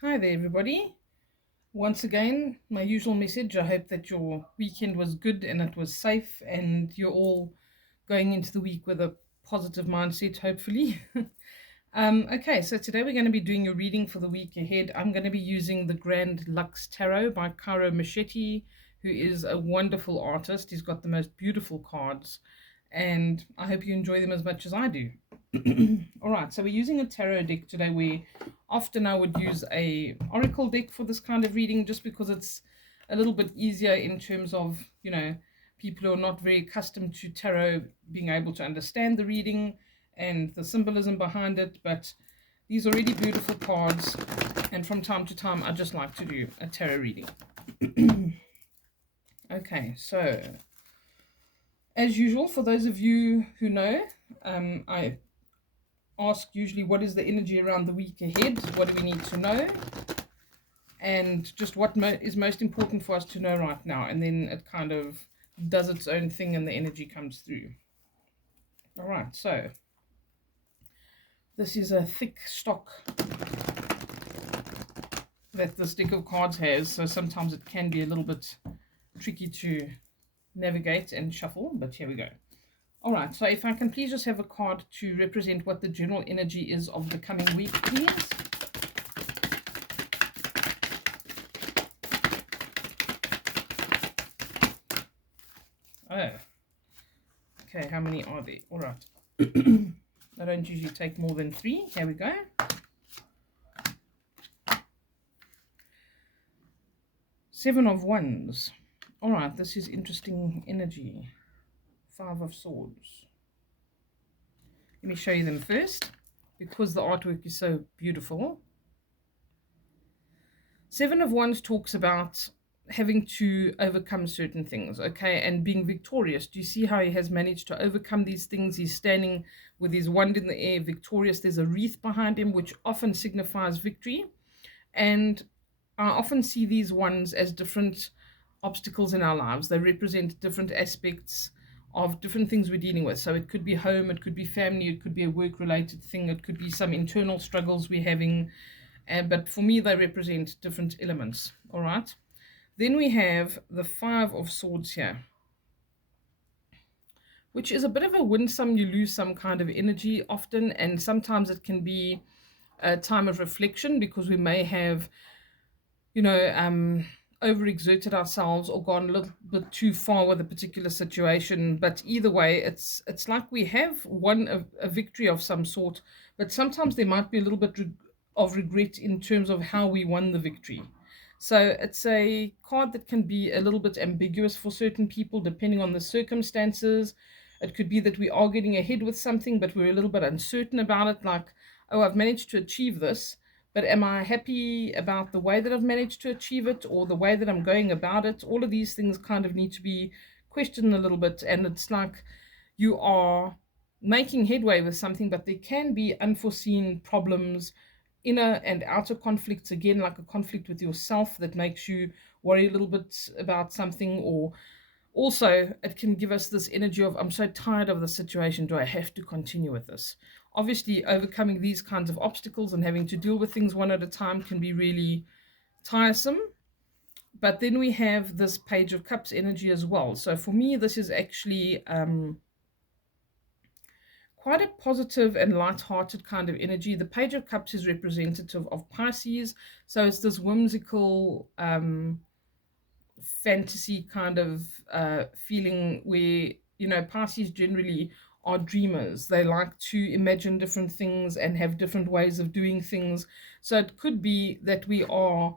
Hi there, everybody. Once again, my usual message. I hope that your weekend was good and it was safe, and you're all going into the week with a positive mindset, hopefully. Okay, so today we're going to be doing a reading for the week ahead. I'm going to be using the Grand Lux Tarot by Cairo Machete, who is a wonderful artist. He's got the most beautiful cards, and I hope you enjoy them as much as I do. All right, so we're using a tarot deck today where often I would use a oracle deck for this kind of reading just because it's a little bit easier in terms of, people who are not very accustomed to tarot being able to understand the reading and the symbolism behind it. But these are really beautiful cards, and from time to time I just like to do a tarot reading. Okay, so as usual, for those of you who know, I ask usually what is the energy around the week ahead, what do we need to know, and just what is most important for us to know right now, and then it kind of does its own thing and the energy comes through. All right, so this is a thick stock that this deck of cards has, so sometimes it can be a little bit tricky to navigate and shuffle, but here we go. All right, so if I can please just have a card to represent what the general energy is of the coming week, please. Oh, okay, how many are there? All right. I don't usually take more than 3. Here we go. Seven of Wands. All right, this is interesting energy. 5 of Swords. Let me show you them first because the artwork is so beautiful. 7 of Wands talks about having to overcome certain things, okay, and being victorious. Do you see how he has managed to overcome these things? He's standing with his wand in the air, victorious. There's a wreath behind him, which often signifies victory. And I often see these ones as different obstacles in our lives. They represent different aspects of different things we're dealing with. So it could be home, it could be family, it could be a work-related thing, it could be some internal struggles we're having. But for me, they represent different elements. All right. Then we have the 5 of Swords here, which is a bit of a win some, you lose some kind of energy often. And sometimes it can be a time of reflection because we may have, overexerted ourselves or gone a little bit too far with a particular situation. But either way, it's like we have won a victory of some sort, but sometimes there might be a little bit of regret in terms of how we won the victory. So it's a card that can be a little bit ambiguous for certain people depending on the circumstances. It could be that we are getting ahead with something, but we're a little bit uncertain about it, like, oh, I've managed to achieve this, but am I happy about the way that I've managed to achieve it or the way that I'm going about it? All of these things kind of need to be questioned a little bit. And it's like you are making headway with something, but there can be unforeseen problems, inner and outer conflicts, again, like a conflict with yourself that makes you worry a little bit about something. Or also, it can give us this energy of, I'm so tired of the situation. Do I have to continue with this? Obviously, overcoming these kinds of obstacles and having to deal with things one at a time can be really tiresome. But then we have this Page of Cups energy as well. So for me, this is actually quite a positive and light-hearted kind of energy. The Page of Cups is representative of Pisces. So it's this whimsical fantasy kind of feeling where, Pisces generally are dreamers. They like to imagine different things and have different ways of doing things. So it could be that we are,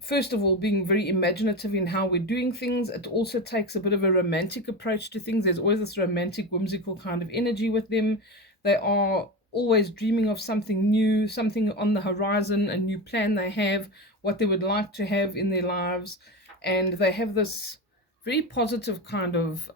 first of all, being very imaginative in how we're doing things. It also takes a bit of a romantic approach to things. There's always this romantic, whimsical kind of energy with them. They are always dreaming of something new, something on the horizon, a new plan they have, what they would like to have in their lives. And they have this very positive kind of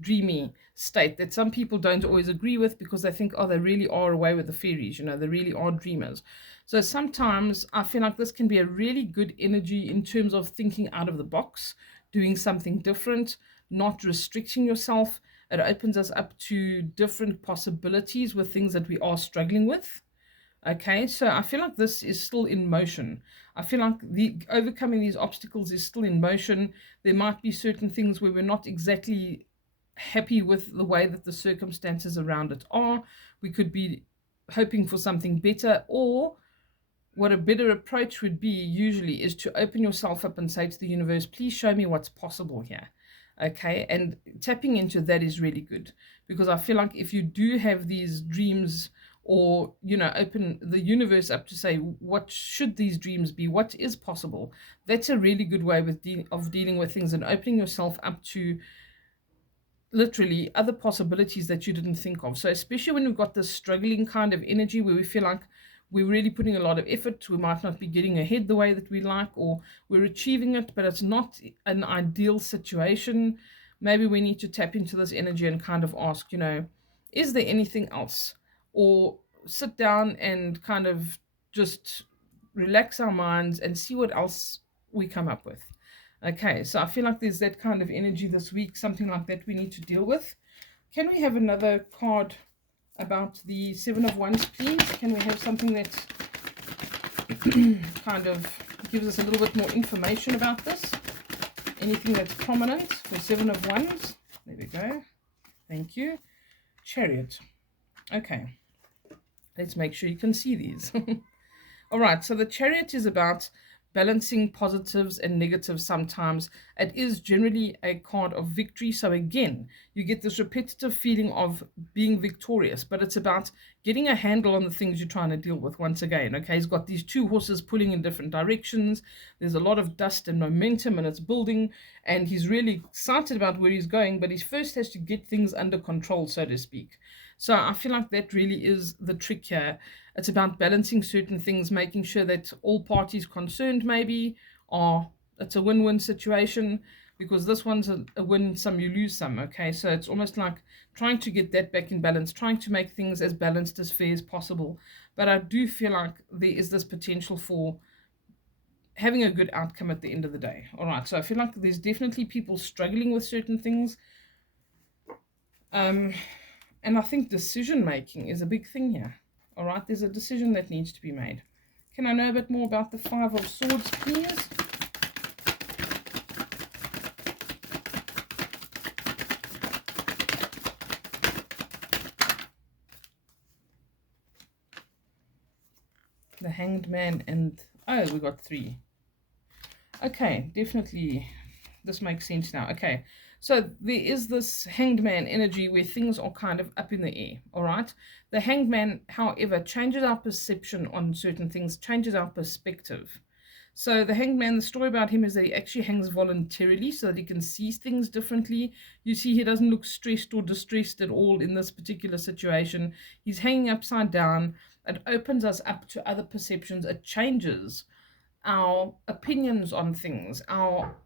dreamy state that some people don't always agree with because they think, oh, they really are away with the fairies, they really are dreamers. So sometimes I feel like this can be a really good energy in terms of thinking out of the box, doing something different, not restricting yourself. It opens us up to different possibilities with things that we are struggling with. Okay, so I feel like this is still in motion. I feel like the overcoming these obstacles is still in motion. There might be certain things where we're not exactly happy with the way that the circumstances around it are. We could be hoping for something better, or what a better approach would be usually is to open yourself up and say to the universe, please show me what's possible here. Okay, and tapping into that is really good, because I feel like if you do have these dreams, or open the universe up to say what should these dreams be, what is possible, that's a really good way of dealing with things and opening yourself up to literally other possibilities that you didn't think of. So especially when we've got this struggling kind of energy where we feel like we're really putting a lot of effort, we might not be getting ahead the way that we like, or we're achieving it, but it's not an ideal situation. Maybe we need to tap into this energy and kind of ask, is there anything else? Or sit down and kind of just relax our minds and see what else we come up with. Okay, so I feel like there's that kind of energy this week, something like that we need to deal with. Can we have another card about the Seven of Wands, please? Can we have something that kind of gives us a little bit more information about this? Anything that's prominent for Seven of Wands? There we go. Thank you. Chariot. Okay. Let's make sure you can see these. All right, so the Chariot is about balancing positives and negatives sometimes. It is generally a card of victory. So again, you get this repetitive feeling of being victorious, but it's about getting a handle on the things you're trying to deal with once again. Okay, he's got these two horses pulling in different directions. There's a lot of dust and momentum and it's building, and he's really excited about where he's going, but he first has to get things under control, so to speak. So I feel like that really is the trick here. It's about balancing certain things, making sure that all parties concerned maybe it's a win-win situation, because this one's a win some, you lose some. Okay, so it's almost like trying to get that back in balance, trying to make things as balanced, as fair as possible. But I do feel like there is this potential for having a good outcome at the end of the day. All right, so I feel like there's definitely people struggling with certain things. And I think decision making is a big thing here. All right, there's a decision that needs to be made. Can I know a bit more about the Five of Swords, please? The Hanged Man and... oh, we got three. Okay, definitely. This makes sense now. Okay, so there is this Hanged Man energy where things are kind of up in the air. All right, the Hanged Man, however, changes our perception on certain things, changes our perspective. So the Hanged Man, the story about him is that he actually hangs voluntarily so that he can see things differently. You see, he doesn't look stressed or distressed at all in this particular situation. He's hanging upside down. It opens us up to other perceptions. It changes our opinions on things, our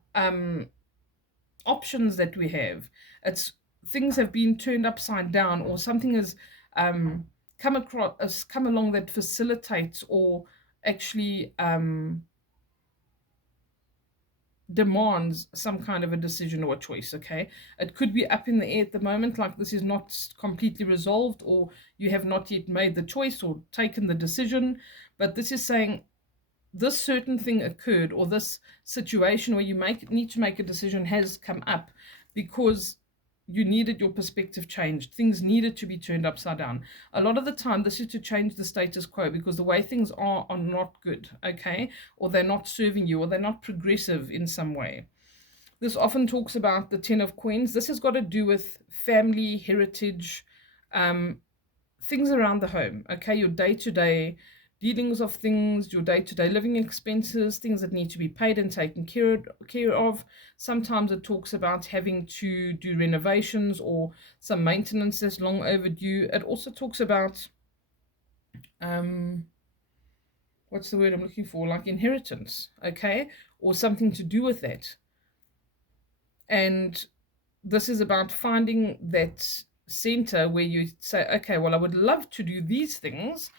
options that we have. It's things have been turned upside down, or something has come along that facilitates or actually demands some kind of a decision or a choice. Okay, it could be up in the air at the moment, like this is not completely resolved, or you have not yet made the choice or taken the decision, but this is saying this certain thing occurred, or this situation where you need to make a decision has come up because you needed your perspective changed. Things needed to be turned upside down. A lot of the time, this is to change the status quo, because the way things are not good, okay? Or they're not serving you, or they're not progressive in some way. This often talks about the Ten of Coins. This has got to do with family, heritage, things around the home, okay? Your day-to-day dealings of things, your day-to-day living expenses, things that need to be paid and taken care of. Sometimes it talks about having to do renovations or some maintenance that's long overdue. It also talks about what's the word I'm looking for, like inheritance, okay, or something to do with that. And this is about finding that center where you say, okay, well, I would love to do these things,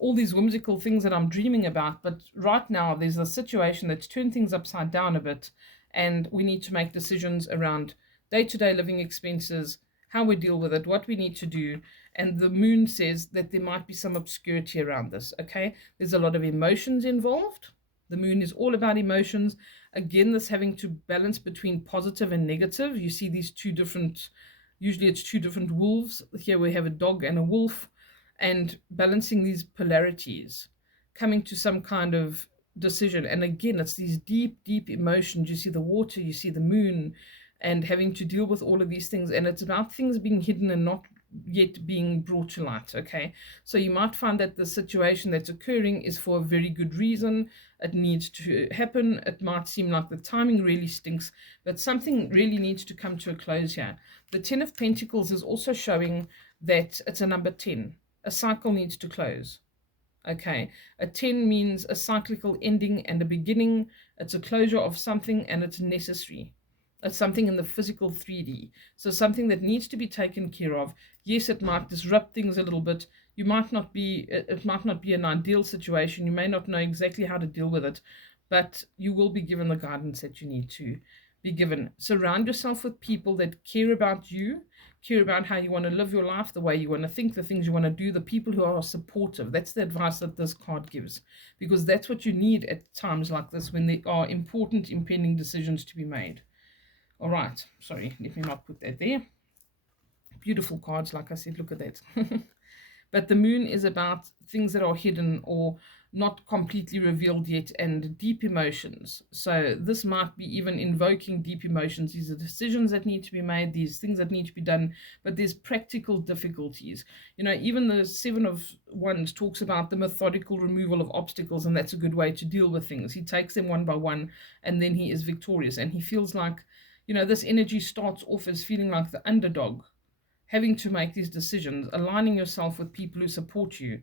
all these whimsical things that I'm dreaming about, but right now there's a situation that's turned things upside down a bit, and we need to make decisions around day-to-day living expenses, how we deal with it, what we need to do, And the moon says that there might be some obscurity around this. Okay, there's a lot of emotions involved. The moon is all about emotions. Again, this having to balance between positive and negative. You see these two different, usually it's two different wolves. Here we have a dog and a wolf, and balancing these polarities, coming to some kind of decision. And again, it's these deep, deep emotions. You see the water, you see the moon, and having to deal with all of these things. And it's about things being hidden and not yet being brought to light. Okay, so you might find that the situation that's occurring is for a very good reason. It needs to happen. It might seem like the timing really stinks, but something really needs to come to a close here. The 10 of Pentacles is also showing that it's a number 10. A cycle needs to close. Okay, a 10 means a cyclical ending and a beginning. It's a closure of something, and it's necessary. It's something in the physical 3D. So something that needs to be taken care of. Yes, it might disrupt things a little bit. You might not be, it might not be an ideal situation. You may not know exactly how to deal with it, but you will be given the guidance that you need to be given. Surround yourself with people that care about you, care about how you want to live your life, the way you want to think, the things you want to do, the people who are supportive. That's the advice that this card gives, because that's what you need at times like this when there are important impending decisions to be made. All right, sorry, let me not put that there. Beautiful cards, like I said, look at that. But the moon is about things that are hidden or not completely revealed yet, and deep emotions. So this might be even invoking deep emotions. These are decisions that need to be made, these things that need to be done, but there's practical difficulties. You know, even the 7 of Wands talks about the methodical removal of obstacles, and that's a good way to deal with things. He takes them one by one, and then he is victorious, and he feels like, you know, this energy starts off as feeling like the underdog, having to make these decisions, aligning yourself with people who support you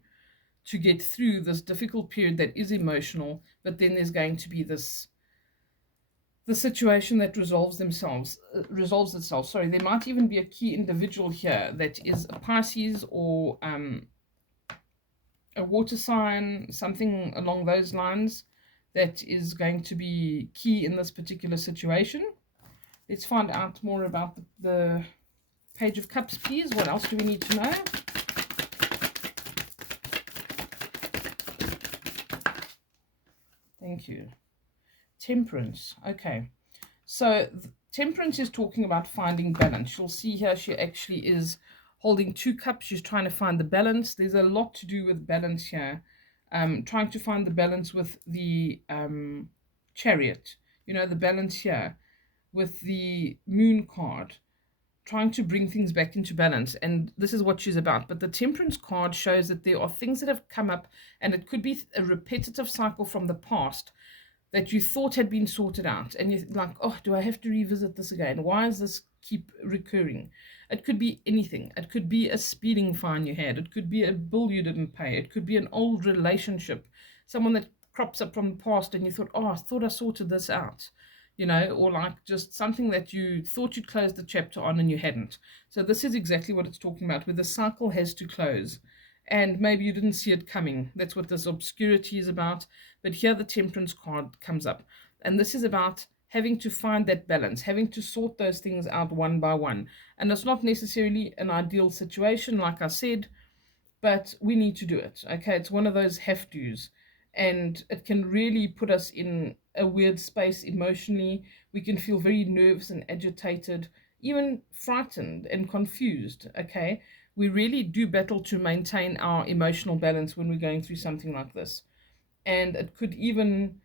to get through this difficult period that is emotional. But then there's going to be the situation that resolves itself. Sorry, there might even be a key individual here that is a Pisces or a water sign, something along those lines, that is going to be key in this particular situation. Let's find out more about the Page of Cups, please. What else do we need to know? Thank you. Temperance. Okay. So Temperance is talking about finding balance. You'll see here she actually is holding 2 cups. She's trying to find the balance. There's a lot to do with balance here. Trying to find the balance with the Chariot. You know, the balance here with the Moon card, trying to bring things back into balance. And this is what she's about. But the Temperance card shows that there are things that have come up, and it could be a repetitive cycle from the past that you thought had been sorted out. And you're like, oh, do I have to revisit this again? Why does this keep recurring? It could be anything. It could be a speeding fine you had. It could be a bill you didn't pay. It could be an old relationship, someone that crops up from the past and you thought, oh, I thought I sorted this out. You know, or like just something that you thought you'd closed the chapter on and you hadn't. So this is exactly what it's talking about, where the cycle has to close. And maybe you didn't see it coming. That's what this obscurity is about. But here the Temperance card comes up. And this is about having to find that balance, having to sort those things out one by one. And it's not necessarily an ideal situation, like I said, but we need to do it. Okay, it's one of those have to's, and it can really put us in a weird space emotionally. We can feel very nervous and agitated, even frightened and confused. Okay, we really do battle to maintain our emotional balance when we're going through something like this. And it could even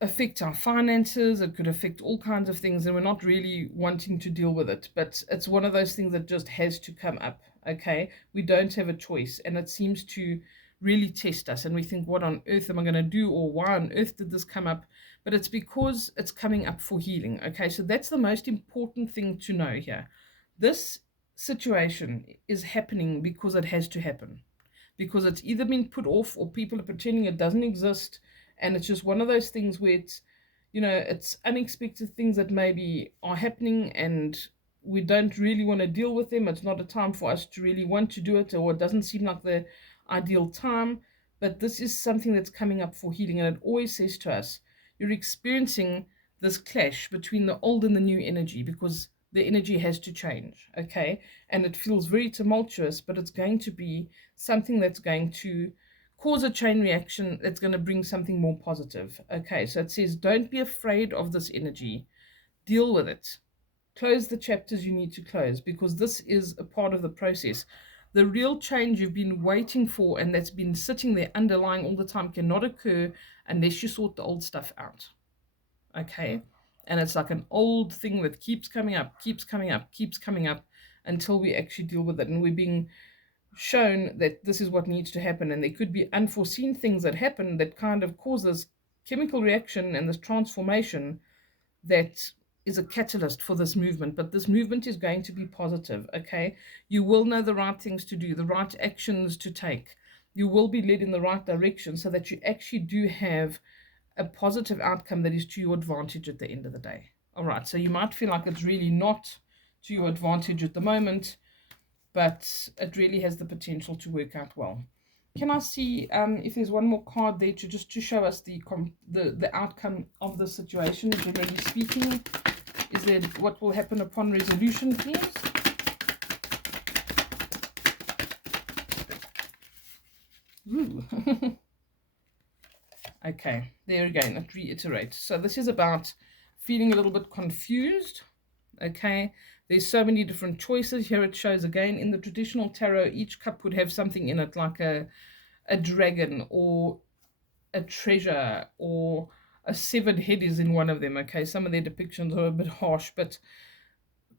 affect our finances. It could affect all kinds of things, and we're not really wanting to deal with it. But it's one of those things that just has to come up. Okay, we don't have a choice, and it seems to really test us, and we think, what on earth am I going to do, or why on earth did this come up? But it's because it's coming up for healing. Okay, so that's the most important thing to know here. This situation is happening because it has to happen, because it's either been put off or people are pretending it doesn't exist. And it's just one of those things where it's, you know, it's unexpected things that maybe are happening, and we don't really want to deal with them. It's not a time for us to really want to do it, or it doesn't seem like the ideal time. But this is something that's coming up for healing. And it always says to us, you're experiencing this clash between the old and the new energy, because the energy has to change, okay? And it feels very tumultuous, but it's going to be something that's going to cause a chain reaction that's going to bring something more positive, okay? So it says, don't be afraid of this energy, deal with it. Close the chapters you need to close, because this is a part of the process. The real change you've been waiting for and that's been sitting there underlying all the time cannot occur unless you sort the old stuff out, okay? And it's like an old thing that keeps coming up, keeps coming up, keeps coming up until we actually deal with it. And we're being shown that this is what needs to happen. And there could be unforeseen things that happen that kind of causes chemical reaction and this transformation that is a catalyst for this movement. But this movement is going to be positive, okay? You will know the right things to do, the right actions to take. You will be led in the right direction so that you actually do have a positive outcome that is to your advantage at the end of the day. All right, so you might feel like it's really not to your advantage at the moment, but it really has the potential to work out well. Can I see if there's one more card there to just to show us the outcome of the situation, generally speaking? Is there what will happen upon resolution, please? Ooh. Okay, there again, it reiterates. So this is about feeling a little bit confused, okay? There's so many different choices. Here it shows again, in the traditional tarot, each cup would have something in it, like a dragon or a treasure or a severed head is in one of them, okay? Some of their depictions are a bit harsh, but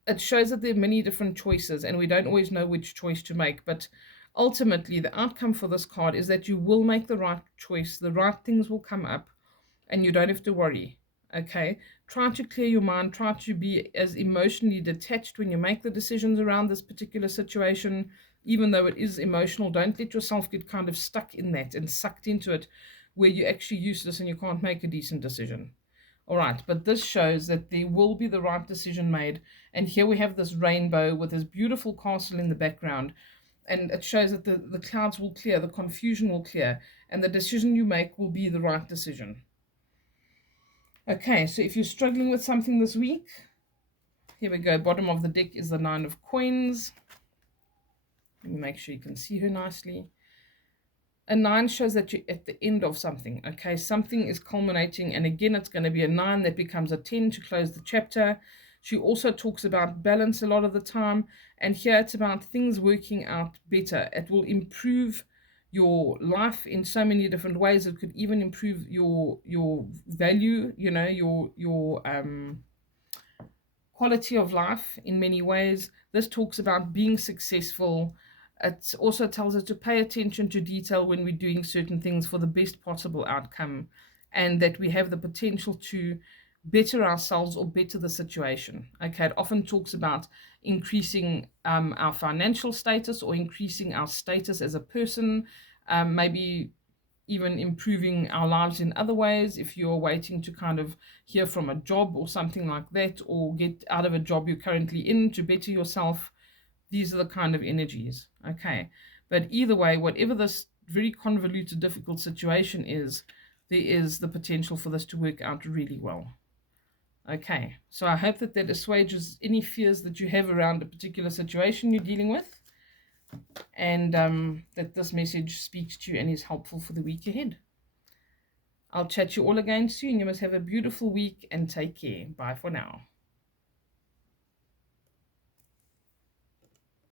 it shows that there are many different choices and we don't always know which choice to make. But ultimately, the outcome for this card is that you will make the right choice. The right things will come up and you don't have to worry, okay? Try to clear your mind. Try to be as emotionally detached when you make the decisions around this particular situation, even though it is emotional. Don't let yourself get kind of stuck in that and sucked into it where you're actually useless and you can't make a decent decision. All right, but this shows that there will be the right decision made. And here we have this rainbow with this beautiful castle in the background. And it shows that the clouds will clear, the confusion will clear, and the decision you make will be the right decision. Okay, so if you're struggling with something this week, here we go. Bottom of the deck is the 9 of coins. Let me make sure you can see her nicely. A 9 shows that you're at the end of something, okay? Something is culminating, and again, it's going to be a 9 that becomes a 10 to close the chapter. She also talks about balance a lot of the time, and here it's about things working out better. It will improve your life in so many different ways. It could even improve your value, you know, your quality of life in many ways. This talks about being successful. It also tells us to pay attention to detail when we're doing certain things for the best possible outcome, and that we have the potential to better ourselves or better the situation. Okay, it often talks about increasing our financial status or increasing our status as a person, maybe even improving our lives in other ways. If you're waiting to kind of hear from a job or something like that, or get out of a job you're currently in to better yourself, these are the kind of energies, okay? But either way, whatever this very convoluted, difficult situation is, there is the potential for this to work out really well. Okay, so I hope that assuages any fears that you have around a particular situation you're dealing with, and that this message speaks to you and is helpful for the week ahead. I'll chat you all again soon. You must have a beautiful week and take care. Bye for now.